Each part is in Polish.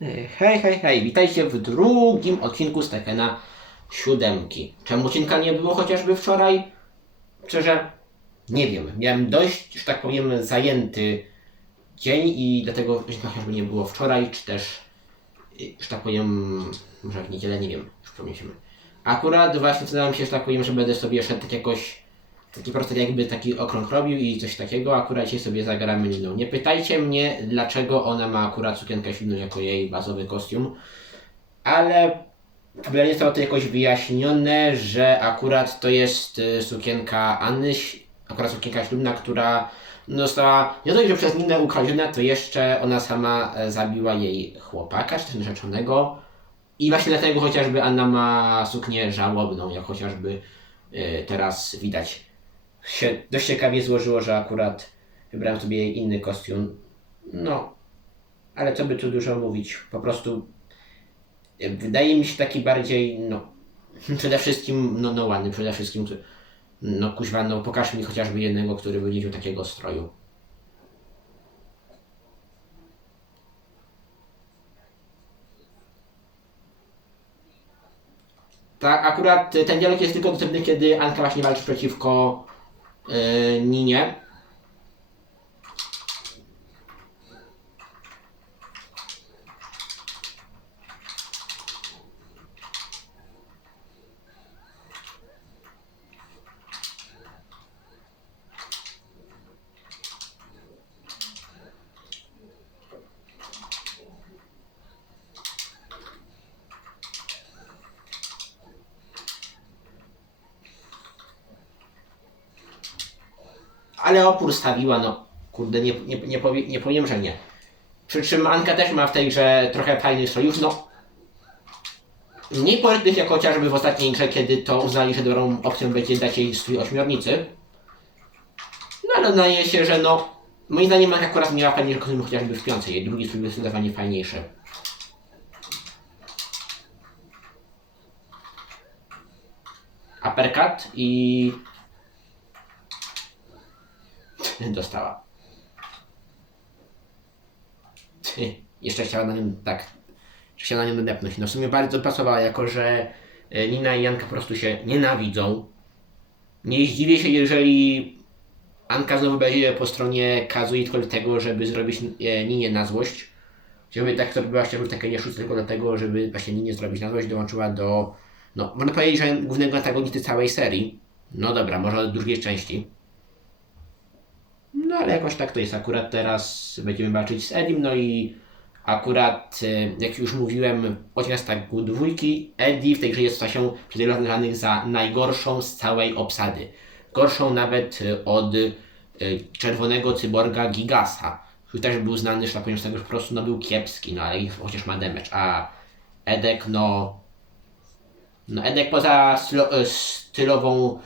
Hej, hej, hej, witajcie w drugim odcinku z Tekena. Czemu odcinka nie było chociażby wczoraj? Szczerze, nie wiem. Miałem dość, że tak powiem, zajęty dzień i dlatego chociażby nie było wczoraj, czy też, y, że tak powiem, może w niedzielę, nie wiem, już pomyślimy. Akurat właśnie zdałem się, że tak powiem, że będę sobie szedł jakoś, taki po prostu jakby taki okrąg robił i coś takiego, akurat dzisiaj sobie zagramy Niną. Nie pytajcie mnie, dlaczego ona ma akurat sukienkę siódmą jako jej bazowy kostium, ale zostało to jakoś wyjaśnione, że akurat to jest y, sukienka Anny, akurat sukienka ślubna, która no, została nie dość, że przez Ninę ukradziona, to jeszcze ona sama e, zabiła jej chłopaka, czy też narzeczonego. I właśnie dlatego chociażby Anna ma suknię żałobną, jak chociażby y, teraz widać. Się dość ciekawie złożyło, że akurat wybrałem sobie inny kostium. No, ale co by tu dużo mówić, po prostu e, wydaje mi się taki bardziej, no, przede wszystkim, no, no ładny, przede wszystkim, no kuźwa, no pokaż mi chociażby jednego, który by takiego stroju. Tak, akurat ten dialog jest tylko dostępny, kiedy Anka właśnie walczy przeciwko Ninie. Ale opór stawiła, no kurde, nie, nie, nie, powie, nie powiem, że nie. Przy czym Anka też ma w tej grze trochę fajnych sojusz, no mniej porytych jak chociażby w ostatniej grze, kiedy to uznali, że dobrą opcją będzie dać jej strój ośmiornicy. No ale uznaje się, że no moim zdaniem Anka akurat miała fajniejszy kostium chociażby w piącej, jej drugi strój był zdecydowanie fajniejszy. Uppercut i dostała. Ty, Jeszcze chciała na nim tak. Chciała na nim depnąć. No w sumie bardzo pasowała, jako że e, Nina i Janka po prostu się nienawidzą. Nie zdziwię się, jeżeli Anka znowu będzie po stronie Kazuji tylko dlatego, żeby zrobić e, Ninie na złość. Żeby tak to była chciałbym takie nie tylko dlatego, żeby właśnie Ninie zrobić na złość, dołączyła do, no można powiedzieć, że głównego antagonisty całej serii. No dobra, może od drugiej części. Ale jakoś tak to jest. Akurat teraz będziemy walczyć z Edim, no i akurat, e, jak już mówiłem, odcinek tak dwójki, Eddie w tej grze jest się przez wielu uznanych za najgorszą z całej obsady. Gorszą nawet e, od e, czerwonego cyborga Gigasa, który też był znany, że tak tego, że po prostu no, był kiepski, no ale chociaż ma damage, a Edek, no... No Edek poza stylo, stylową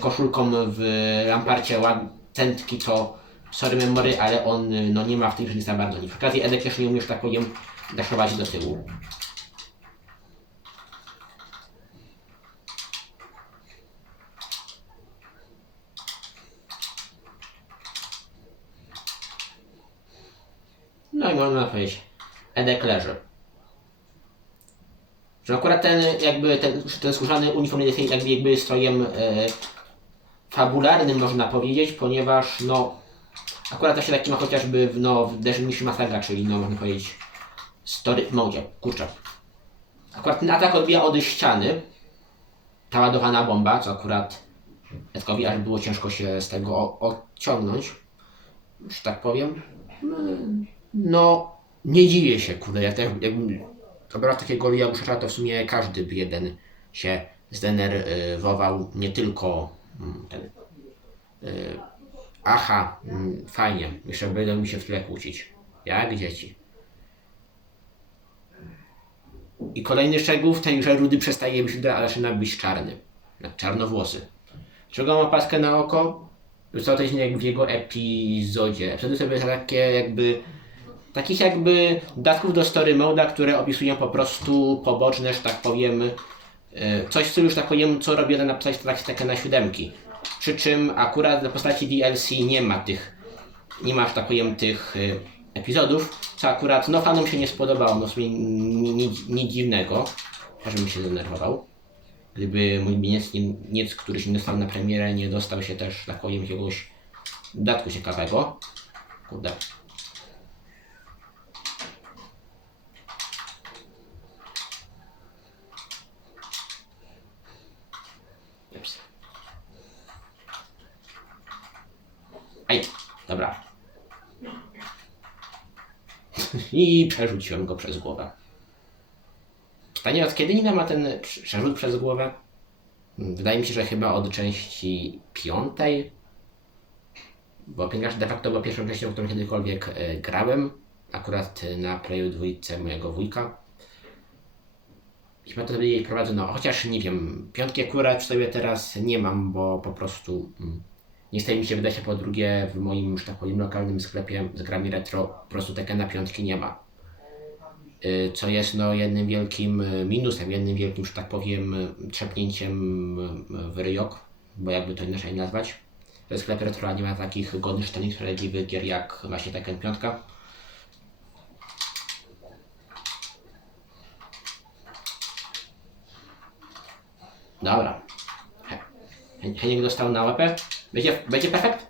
koszulką w Lamparcie centki, to sorry memory, ale on y, no, nie ma w tej grze nic za bardzo. Przy okazji Edek też nie umie, że tak powiem, daszować do tyłu. No i można powiedzieć, Edek leży. Że akurat ten jakby ten, ten skórzany uniform jest jakby, jakby strojem e, fabularnym można powiedzieć, ponieważ no akurat to się taki ma chociażby w, no, w Mission Masaga, czyli no można powiedzieć story mode, kurczę. Akurat ten atak odbija od ściany, ta ładowana bomba, co akurat Edkowi aż było ciężko się z tego odciągnąć, że tak powiem. No, nie dziwię się, kurde, jak, jak, jakbym obrał takiego Liabusza, to w sumie każdy by jeden się zdenerwował, nie tylko mm, ten y, aha, mm, fajnie, jeszcze będą mi się w tyle kłócić. Jak dzieci. I kolejny szczegół, grze Rudy przestaje być rudy, a zaczyna być czarny. Czarnowłosy. Czego ma paskę na oko? Co to jak w jego epizodzie. Wtedy sobie takie jakby takich jakby dodatków do story moda, które opisują po prostu poboczne, że tak powiem, e, coś w stylu, że tak powiem, co robione napisać w trakcie takie na siódemki. Przy czym akurat na postaci DLC nie ma tych, nie ma, że tak powiem, tych e, epizodów, co akurat no fanom się nie spodobało, no w sumie ni- ni- nic dziwnego, żebym się zdenerwował. Gdyby mój Bieniec, Niec, który się dostał na premierę, nie dostał się też, tak powiem, jakiegoś dodatku ciekawego. Kurde. I przerzuciłem go przez głowę. Pytanie, od kiedy Nina ma ten prz- przerzut przez głowę? Wydaje mi się, że chyba od części piątej. Bo Pingash de facto była pierwszą częścią, w którą kiedykolwiek e, grałem. Akurat e, na Playu dwójce mojego wujka. Chyba to jej prowadzono. Chociaż nie wiem, piątki akurat sobie teraz nie mam, bo po prostu nie chce mi się wydać, a po drugie w moim, że tak powiem, lokalnym sklepie z grami retro po prostu takie na piątki nie ma. Y, Co jest no jednym wielkim y, minusem, jednym wielkim, że tak powiem, trzepnięciem y, w ryjok, bo jakby to inaczej nazwać. To sklep retro nie ma takich godnych, czytelnych, sprawiedliwych gier jak właśnie Tekken 5. Dobra. He- Hen- Heniek dostał na łapę. Będzie, będzie perfekt?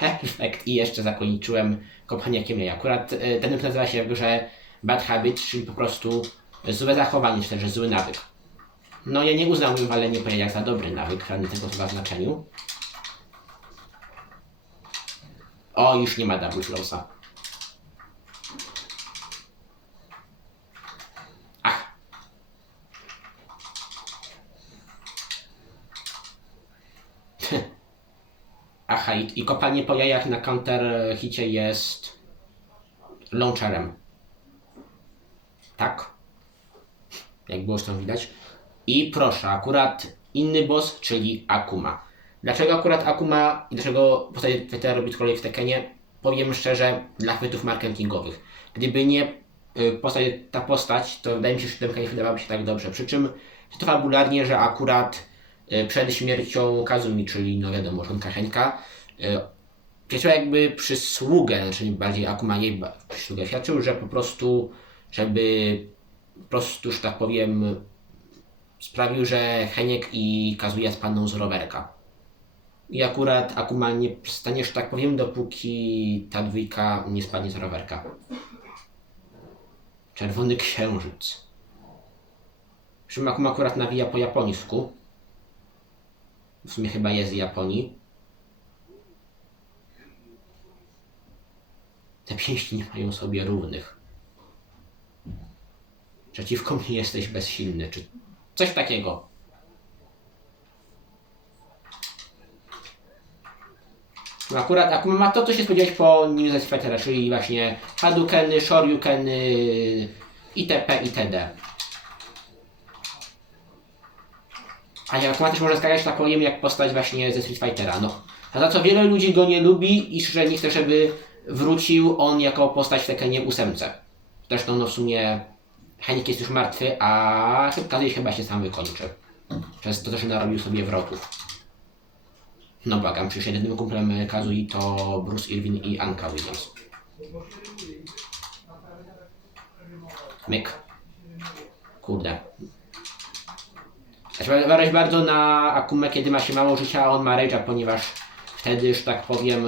Perfekt. I jeszcze zakończyłem kopaniakiem jej. Akurat e, ten nazywa się w grze Bad Habit, czyli po prostu złe zachowanie, czy też zły nawyk. No ja nie uznałbym, ale nie powiedział jak za dobry nawyk żadnym tego słowa znaczeniu. O, już nie ma double flowsa. I, i kopanie po jajach na counter hicie jest launcherem. Tak? Jak było tam widać. I proszę, akurat inny boss, czyli Akuma. Dlaczego akurat Akuma i dlaczego postać Fetera robi kolej w Tekenie? Powiem szczerze, dla chwytów marketingowych. Gdyby nie y, postać, ta postać, to wydaje mi się, że siódemka nie wydawałaby się tak dobrze. Przy czym to fabularnie, że akurat przed śmiercią Kazumi, czyli no wiadomo, żonka Henka, y, Piotr jakby przysługę, znaczy bardziej Akuma jej przysługę świadczył, że po prostu, żeby po prostu, że tak powiem, sprawił, że Heniek i Kazuya spadną z rowerka. I akurat Akuma nie stanie, że tak powiem, dopóki ta dwójka nie spadnie z rowerka. Czerwony księżyc. Przy akurat nawija po japońsku. W sumie chyba jest z Japonii. Te pięści nie mają sobie równych. Przeciwko mnie jesteś bezsilny, czy coś takiego. No akurat Akuma ma to, co się spodziewać po Ninja Fightera, czyli właśnie Hadukeny, Shoryukeny, itp. itd. A jak Akuma też może skakać, tak powiem, jak postać właśnie ze Street Fightera, no. A za co wiele ludzi go nie lubi i że nie chce, żeby wrócił on jako postać w Tekkenie 8. Zresztą no w sumie Henik jest już martwy, a Kazuya chyba się sam wykończy. Przez to, że narobił sobie wrogów. No błagam, przecież jedynym kumplem Kazui to Bruce Irwin i Anka Williams. Myk. Kurde. Trzeba uważać bardzo na Akumę, kiedy ma się mało życia, a on ma rage'a, ponieważ wtedy, że tak powiem,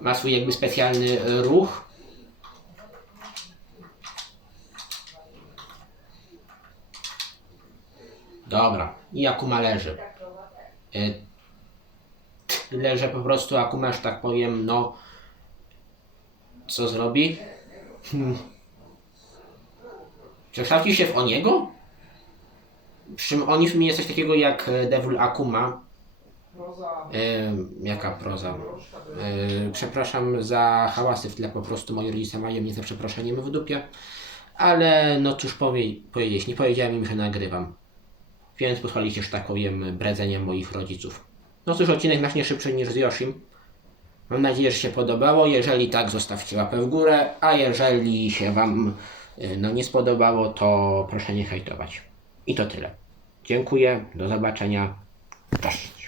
ma swój jakby specjalny e, ruch. Dobra, i Akuma leży. Y, Tyle, że po prostu Akuma, że tak powiem, no... Co zrobi? Hmm. Przekształci się w Oniego? Przy czym Oni w jest coś takiego jak e, Devil Akuma. Ym, jaka proza? Yy, przepraszam za hałasy w tle, po prostu moi rodzice mają mnie za przeproszeniem w dupie. Ale no cóż powie, powiedzieć, nie powiedziałem im, że nagrywam. Więc posłuchaliście, że tak powiem, bredzeniem moich rodziców. No cóż, odcinek znacznie szybszy niż z Yoshim. Mam nadzieję, że się podobało. Jeżeli tak, zostawcie łapę w górę, a jeżeli się Wam y, no, nie spodobało, to proszę nie hejtować. I to tyle. Dziękuję, do zobaczenia. Cześć.